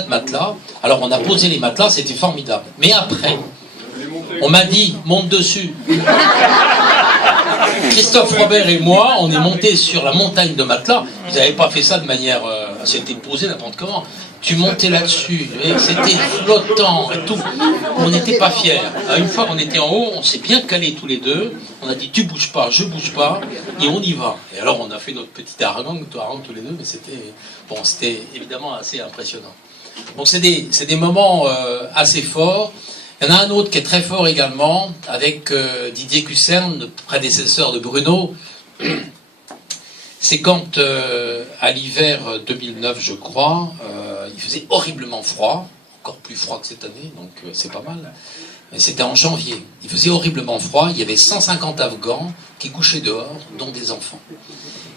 de matelas. Alors on a posé les matelas, c'était formidable. Mais après, on m'a dit, monte dessus. Christophe Robert et moi, on est montés sur la montagne de matelas. Vous n'avez pas fait ça de manière... c'était posé n'importe comment. Tu montais là-dessus, c'était flottant et tout. On n'était pas fiers. Une fois qu'on était en haut, on s'est bien calés tous les deux. On a dit, tu bouges pas, je bouge pas, et on y va. Et alors on a fait notre petite harangue tous les deux, mais c'était évidemment assez impressionnant. Donc c'est des moments assez forts. Il y en a un autre qui est très fort également, avec Didier Cussern, le prédécesseur de Bruno. C'est quand, à l'hiver 2009, je crois, il faisait horriblement froid, encore plus froid que cette année, donc c'est pas mal. Mais c'était en janvier. Il faisait horriblement froid, il y avait 150 Afghans qui couchaient dehors, dont des enfants.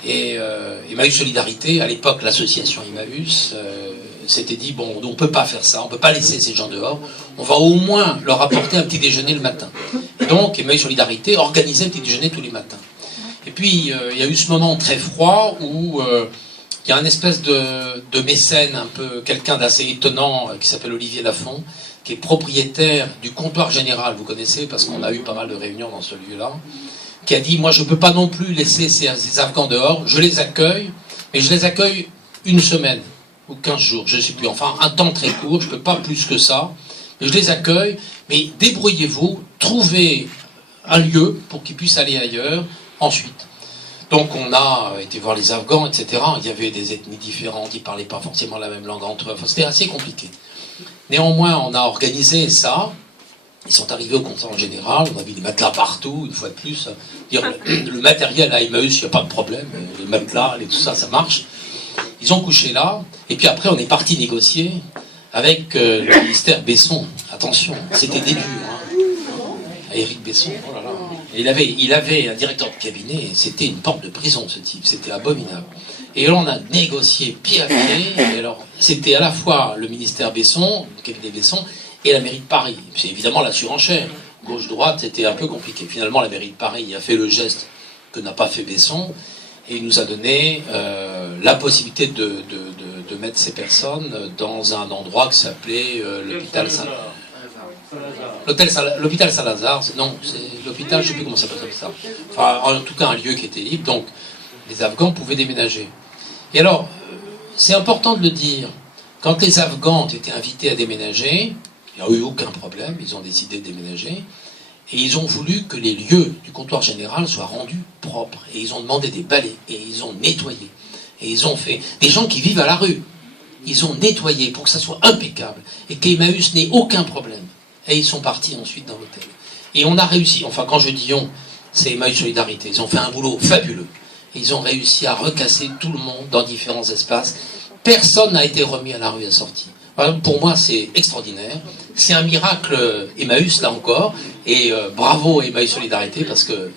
Et Emmaüs Solidarité, à l'époque, l'association Emmaüs, s'était dit, bon, on ne peut pas faire ça, on ne peut pas laisser ces gens dehors, on va au moins leur apporter un petit déjeuner le matin. Et donc, Emmaüs Solidarité organisait un petit déjeuner tous les matins. Et puis, il y a eu ce moment très froid où il y a une espèce de mécène, un peu quelqu'un d'assez étonnant, qui s'appelle Olivier Lafont, qui est propriétaire du comptoir général, vous connaissez, parce qu'on a eu pas mal de réunions dans ce lieu-là, qui a dit, moi je ne peux pas non plus laisser ces Afghans dehors, je les accueille, mais je les accueille une semaine, ou 15 jours, je ne sais plus, enfin un temps très court, je ne peux pas plus que ça, mais je les accueille, mais débrouillez-vous, trouvez un lieu pour qu'ils puissent aller ailleurs, ensuite. Donc on a été voir les Afghans, etc. Il y avait des ethnies différentes, ils ne parlaient pas forcément la même langue entre eux, enfin, c'était assez compliqué. Néanmoins, on a organisé ça, ils sont arrivés au concert général, on a vu des matelas partout, une fois de plus. Le matériel à Emmaüs, il n'y a pas de problème, les matelas, tout ça, ça marche. Ils ont couché là, et puis après on est parti négocier avec le ministère Besson. Attention, c'était des durs, hein. Éric Besson, oh là là. Il avait un directeur de cabinet, c'était une porte de prison ce type, c'était abominable. Et là on a négocié pied à pied, et alors c'était à la fois le ministère Besson, le cabinet Besson, et la mairie de Paris. C'est évidemment la surenchère. Gauche-droite, c'était un peu compliqué. Finalement la mairie de Paris a fait le geste que n'a pas fait Besson, et il nous a donné la possibilité de mettre ces personnes dans un endroit qui s'appelait l'hôpital Saint-Lazare. L'hôpital Saint-Lazare, non, c'est l'hôpital, je ne sais plus comment ça s'appelle ça. Enfin, en tout cas, un lieu qui était libre, donc les Afghans pouvaient déménager. Et alors, c'est important de le dire, quand les Afghans ont été invités à déménager, il n'y a eu aucun problème, ils ont décidé de déménager, et ils ont voulu que les lieux du comptoir général soient rendus propres, et ils ont demandé des balais, et ils ont nettoyé, et ils ont fait des gens qui vivent à la rue, ils ont nettoyé pour que ça soit impeccable, et qu'Emmaüs n'ait aucun problème. Et ils sont partis ensuite dans l'hôtel. Et on a réussi, enfin quand je dis on, c'est Emmaüs Solidarité, ils ont fait un boulot fabuleux. Et ils ont réussi à recasser tout le monde dans différents espaces. Personne n'a été remis à la rue à sortie. Pour moi c'est extraordinaire. C'est un miracle Emmaüs là encore. Et bravo Emmaüs Solidarité parce que